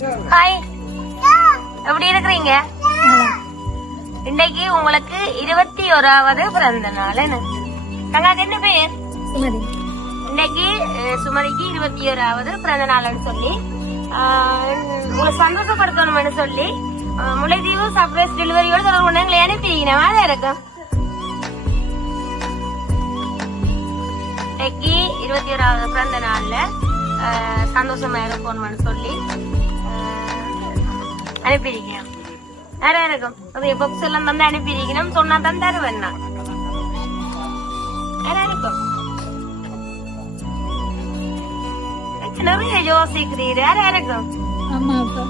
Hi, எப்படி இருக்கிறீங்க? இன்னைக்கு உங்களுக்கு 21வது பிறந்த நாள். தங்காக்கு என்ன பேர்? சுமதி. இன்னைக்கு சுமதிக்கு 21வது பிறந்த நாள்னு சொல்லி உங்களை சந்தோஷப்படுத்தணும்னு சொல்லி முல்லைத்தீவு சர்ப்ரைஸ் டெலிவரியோட தொடர்பு கொண்டு எங்களை அனுப்பிக்கிறேன். வேலை இருக்கும். இன்னைக்கு 21வது பிறந்த நாள்ல சந்தோஷமா இருக்கணும்னு சொல்லி அனுப்பியிருக்கேன். நிறைய இருக்கும். புக்ஸ் எல்லாம் தந்து அனுப்பியிருக்கணும். சொன்னா தான் தருவேன். நான் நிறைய இருக்கும். நிறைய யோசிக்கிறீர். யாரா இருக்கும்? அம்மா அப்பா.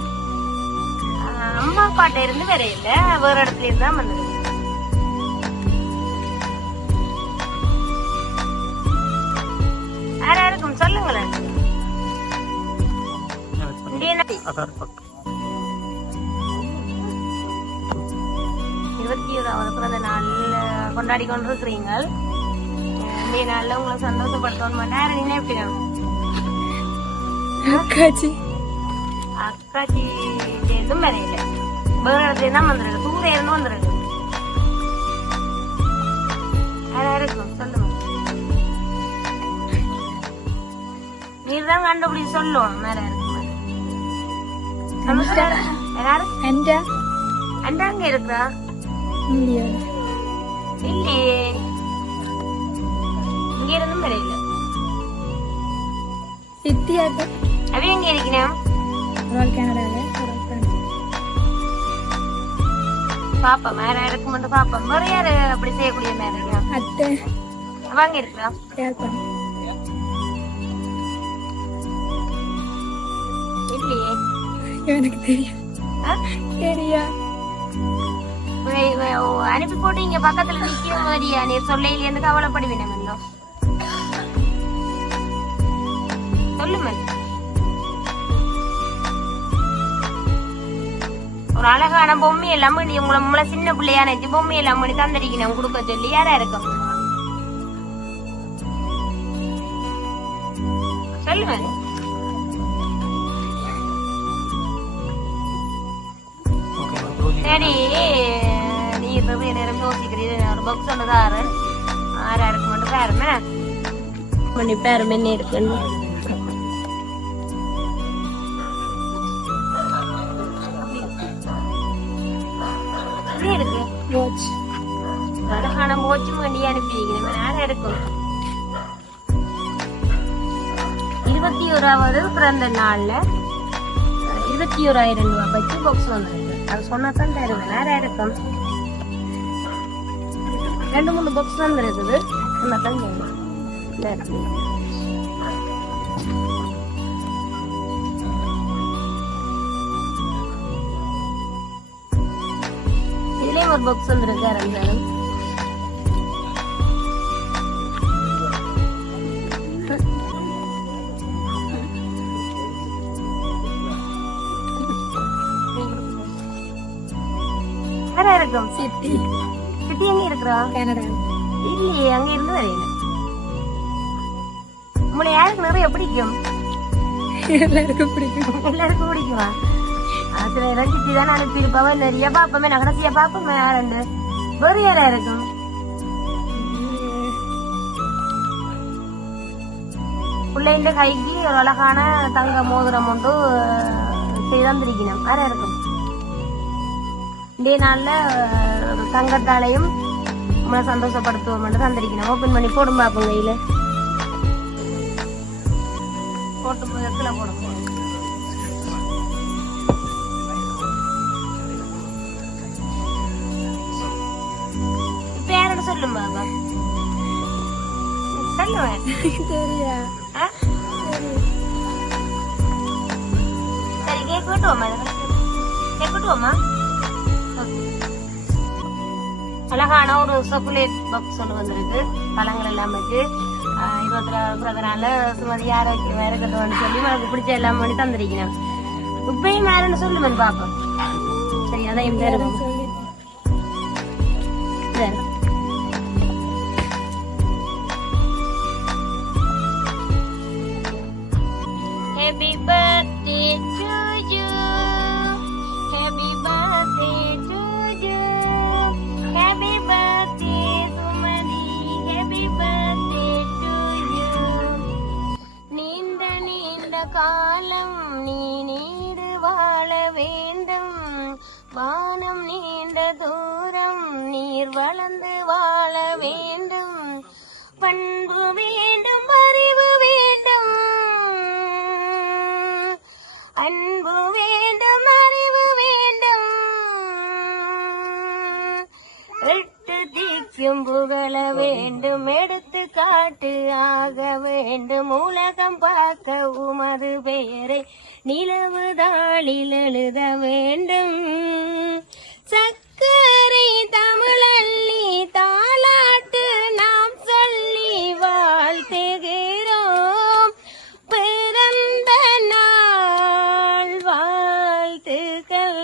அம்மா அப்பாட்ட இருந்து வேற இல்ல, வேற இடத்துல இருந்து தான் வந்திருக்கு. யாரா இருக்கும் சொல்லுங்களேன். 21வது பிறந்த நாள் கொண்டாடி கொண்டிருக்கிறீங்க. இந்த நாள்ல உங்களை சந்தோஷப்படுத்தணும் மாட்டேன். நினைப்பிடும் அக்காச்சி அக்காச்சி எதுவும் வேற இல்ல, வேற இடத்துல தான் வந்திருக்கு. தூர இருந்து வந்திருக்கு. யாரா இருக்கும் சொல்லுங்க. நீதான் கண்டுபிடிச்சு சொல்லணும். மேல இருக்கு அண்டா அங்க இருக்கிறா? இல்லையே, இங்க இருந்தும் வேற இல்ல. சித்தியாக்க அவ எங்க இருக்கணும்? பாப்பா மேல இருக்கும் மட்டும் பாப்பா. வேற யாரு அப்படி செய்யக்கூடிய மேல இருக்கா? அத்தை. அவங்க இருக்கிறா? இல்லையே, எனக்கு தெரியும். தெரியா அனுப்பி போட்டு இங்க பக்கத்துல நிக்கிற மாதிரியா? நீ சொல்லையிலேருந்து கவலைப்படுவீங்க. சொல்லுமே. ஒரு அழகான பொம்மை எல்லாம் உங்களை சின்ன பிள்ளையா நினைச்சு பொம்மை எல்லாம் பண்ணி தந்திருக்கணும் கொடுக்க சொல்லி. யாரா இருக்கும் சொல்லுங்க. சரி, நீ இப்ப நேரம் யோசிக்கிறீங்க. ஒரு பாக்ஸ் ஒண்ணுதாரு. ஆறா இருக்கு மட்டும் பாருமே. பண்ணி பாருமே என்ன இருக்குன்னு. இருக்கு வாட்ச். அழகான வாட்சும் வண்டி அனுப்பிக்கிறேன். யாரா இருக்கும்? 21வது பிறந்த நாள்ல 21,000 ரூபாய் பச்சு பாக்ஸ் வந்திருக்கு. அது சொன்னாதான் தருவேன். யாரா இருக்கும்? 2-3 பாக்ஸ் வந்துருக்குது. சொன்னாதான் தருவேன். இதுலயும் ஒரு பாக்ஸ் வந்துருக்கு. அரங்காரம் இருக்கும். சித்தி. சித்தி எங்க இருக்கிறா? கனடா. இல்லையே, அங்க இருந்து வரையில. உங்களை யாருக்கு நிறைய பிடிக்கும்? எல்லாருக்கும் பிடிக்கும். எல்லாருக்கும் பிடிக்குமா? சில இடம் சித்தி தானே அனுப்பியிருப்பாவ. நிறைய பாப்பமே, நகரசியா பாப்பமே. யாரு வேறு யாரா இருக்கும்? பிள்ளைங்க கைக்கு ஒரு அழகான தங்க மோதிரம் ஒன்று செய்து தந்திருக்கணும். யாரா இருக்கும்? இந்த நாள்ல தங்கத்தாலையும் உங்களை சந்தோஷப்படுத்துவோம் மட்டும் தந்திருக்கணும். ஓப்பன் பண்ணி போடும் பாப்போம். கையில போட்டு கீழே போடும். இப்ப யாரோட சொல்லும் பாப்பா. சொல்லுவேன். தெரியா? சரி, கேக் விட்டுவோமா? கேக் விட்டுவோமா? அழகான ஒரு சாக்லேட் பாக்ஸ் ஒன்று வந்திருக்கு. பழங்கள் எல்லாம் வச்சு 21வது பிறந்த நாள்ல சுமதி யாருக்கு வேற கட்டுவான்னு சொல்லி எனக்கு பிடிச்ச எல்லாம் பண்ணி தந்திருக்கணும். இப்பயும் வேறன்னு சொல்லுவேன் பாப்போம். சரி, அதான் என் பேரு. Happy birthday to you. Happy birthday to you. Happy birthday Sumadi. Happy birthday to you. நீண்ட நீண்ட காலம் நீ நீடு வாழ வேண்டும். வானம் நீண்ட தூரம் நீர் வளர்ந்து வாழ வேண்டும். பண்பு வேண்டும், அறிவு வேண்டும், அன்பு வேண்டும், அறிவு வேண்டும். எட்டு திக்கும் புகழ வேண்டும், எடுத்து காட்டு ஆக வேண்டும். உலகம் பார்க்க உமது பெயரை நிலவு தாளில் எழுத வேண்டும். சக்கரை தமிழள்ளி தாலாட்டு நாம் சொல்லி வாழ்த்துகிறோம். பிறந்த நாள் வாழ்த்துக்கள்.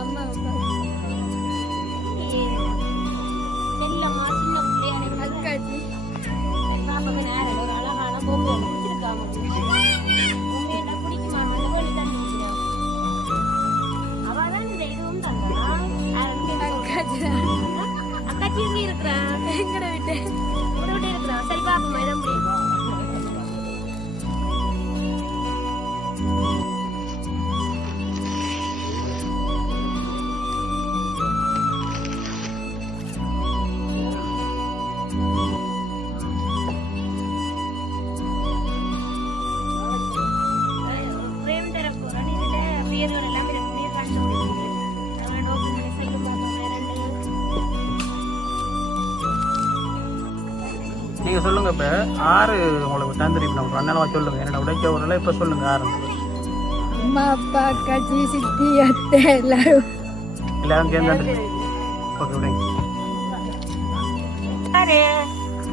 அம்மா அப்பா செல்லம்மா சின்ன பிள்ளையா அக்காச்சி பாப்பாக்கு நேரம் ஒரு அழகான பொம்மை பிடிச்சிருக்காம பொம்மையில பிடிக்குமா தான் அவதான் இந்த இதுவும் தந்தா அக்காச்சி அக்காச்சி எங்க இருக்கிறா எங்கட விட்டு உட விட்டு இருக்கிறா. சரி பாப்போம் இடம் முடியும். பிரேம் தர போறோம். இதுல பேர்கள் எல்லாம் இருக்கு. பேர் கண்டுபிடிக்கிறீங்க. அதோட டாக்குமெண்ட் செல்லு போட்டோம். நீங்கள் சொல்லுங்கள். இப்போ ஆறு உங்களுக்கு தந்திரிப்போம் அண்ணனவா சொல்லுங்கள். என்னோட உடைச்சவரில் இப்போ சொல்லுங்கள் ஆறு. அம்மா அப்பா அக்காச்சி சித்தி அத்தை எல்லாரும் எல்லாரும் சேர்ந்து தந்துருக்கு. ஓகே விடுங்க. யாரு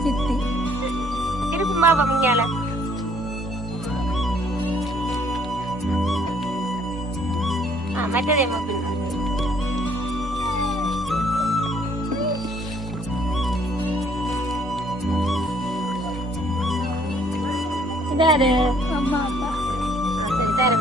சித்தி இருக்குமா பமிங்கால மற்றதே இதாரு அம்மா அப்பா சரி தார